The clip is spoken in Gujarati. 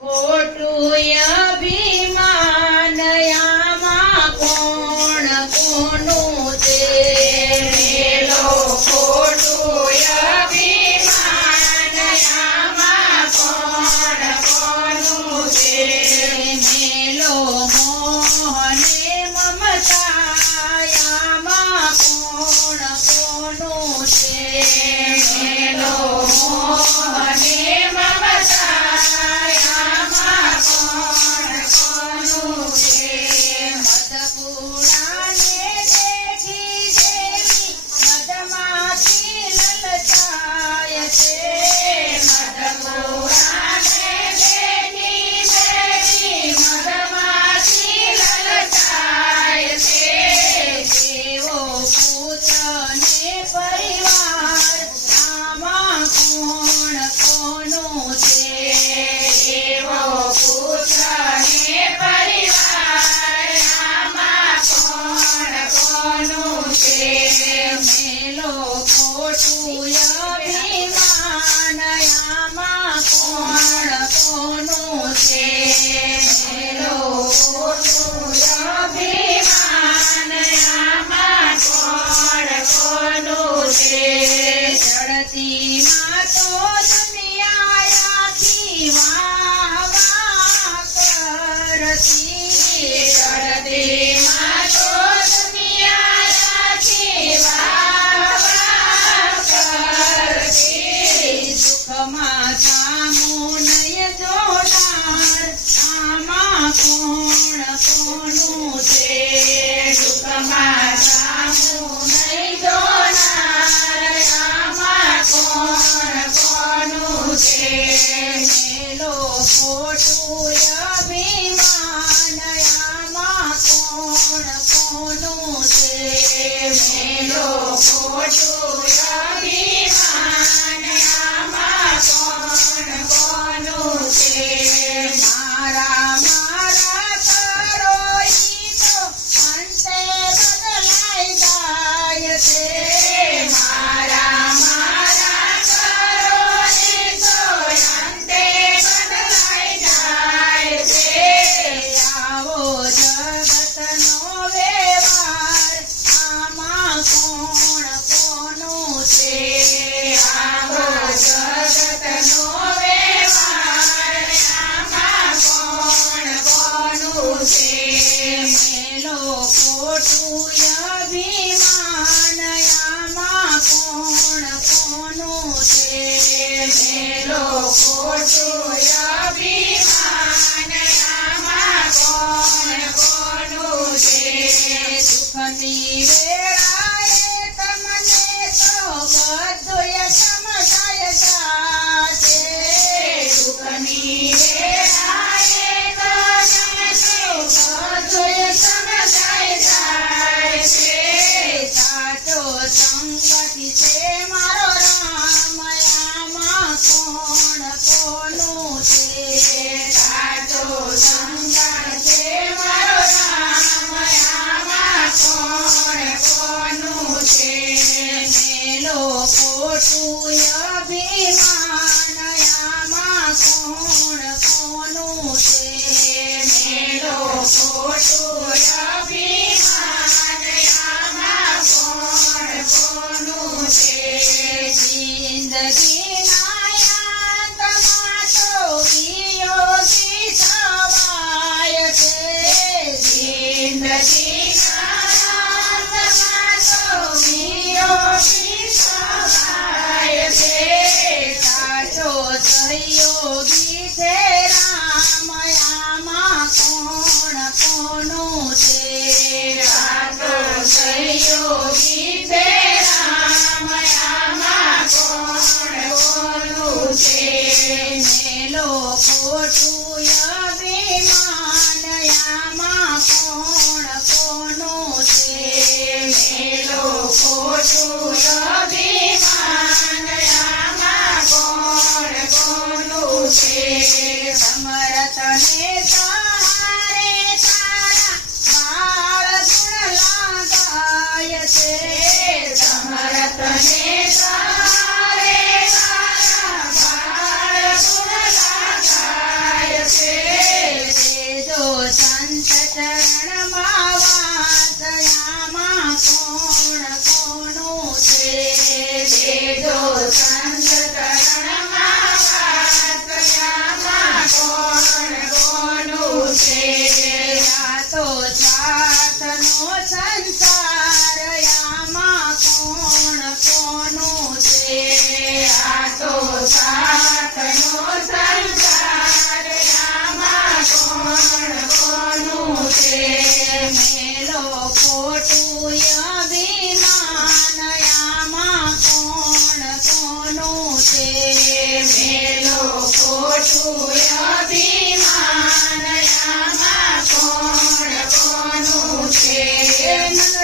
ખોટું અભિમાન આમાં કોણ કોનું છે? મેલો ખોટું અભિમાન આમાં કોણ કોનું છે? મેલો મોહ ને મમતા આમાં કોણ કોનું છે? મેલો મોહ ને મમતા આમાં કોણ કોનું છે? મધપુરાને દેખી દેવી મધમાંથી લલચાય છે. મધપુરાને દેખી દેવી મધમાંથી લલચાય છે. એવો પુત્ર ને પરિવાર આમાં કોણ કોનું છે? એવો પુત્ર ને પરિવાર આમાં કોણ કોનું છે? મેલો ખોટું અભિમાન આમાં કોણ કોનું છે? મેલો ખોટું અભિમાન આમાં કોણ કોનું છે? ચડતી માં તો દુનિયા આખી વાહ વાહ કરતી. ચડતીમાં તો દુનિયા આખી વાહ વાહ કરતી. દુઃખમાં સામું નય જોનાર આમાં કોણ કોનું છે? દુઃખમાં સામું નહીં જોનાર આમાં કોણ કોનું છે? મેલો ખોટું અભિમાન આમાં કોણ કોનું છે? મેલો ખોટું અભિમાન આમાં કોણ કોનું છે? મારા મારા કરો ઈ તો અંતે બદલાઈ જાય છે. મારા મારા કરો ઈ તો અંતે બદલાઈ જાય છે. આવો જગતનો વ્યવહાર આમાં કોણ કોનું છે? આવો જગતનો વ્યવહાર આમાં કોણ કોનું છે? મેલો ખોટું અભિમાન આમાં કોણ કોનું છે? મેલો ખોટું અભિમાન આમાં કોણ કોનું છે? દુઃખની વેળાએ તમને તો બધુંય સમજાય જાશે. દુઃખની વેળાએ તો તમને બધુંય સમજાઈ જાય છે. સાચો સંગતિ છે મારો રામ આમાં કોણ કોનું છે? સાચો સંગાત છે મારો રામ આમાં કોણ કોનું છે? મેલો ખોટું અભિમાન આમાં કોણ કોનું છે? મેલો ખોટું અભિમાન આમાં કોણ કોનું છે? જિંદગીના યાતમાં તો વિયોગી થવાય છે. જિંદગીના અંતમાં તો વિયોગી થવાય છે. સાચો સહયોગી છે રામ આમાં કોણ કોનું છે? સાચો સહયોગી છે રામ આમાં કોણ કોનું છે? મેલો ખોટું અભિમાન આમાં કોણ કોનું છે? મેલો ખોટું અભિમાન આમાં કોણ કોનું છે? સમરથ ને સહારે તારા બાળ ગુણ લાગાય છે. સમરથ ને સહારે તારા બાળ ગુણ લાગાય છે દેજો સંત ચરણમાં વાસ આમાં કોણ કોનું છે દેજો સંત ચરણમાં